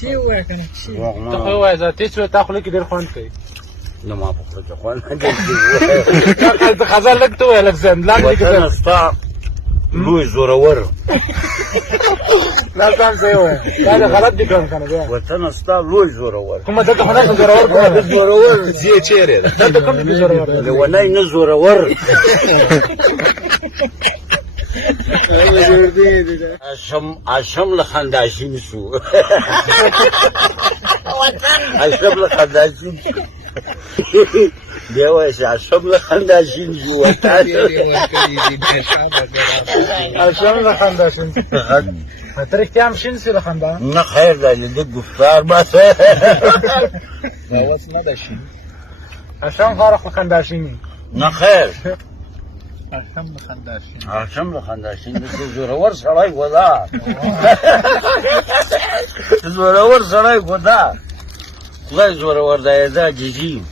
چې وای کنه چې ته خو وای ذاتي څه تا خو کې ډېر خوند کوي نه ما په خپل خوان ته خزر لګ ته وای لګ زم لاندې وطن کې ستا لوی زورور لا تام څه وای دا غلط دي کوم کنه بیا وطن ستا لوی زورور کومه دغه هنر زورور کومه زورور زی چیرې دا کوم دي زورور لیونی نه زورور اشم له خنداشین شو اشم له خنداشین بیا وایي چې اشم له خنداشین شو اشم له خنداشین تر کې هم شین سره خندا نه خیر دی د گفتار بس واس نه دشي اشم فارغ خنداشینی نه خیر هم خنداشي اشم له خنداشین د زورور سړی ودا زورور سړی ودا خدای زورور دی دا جیجی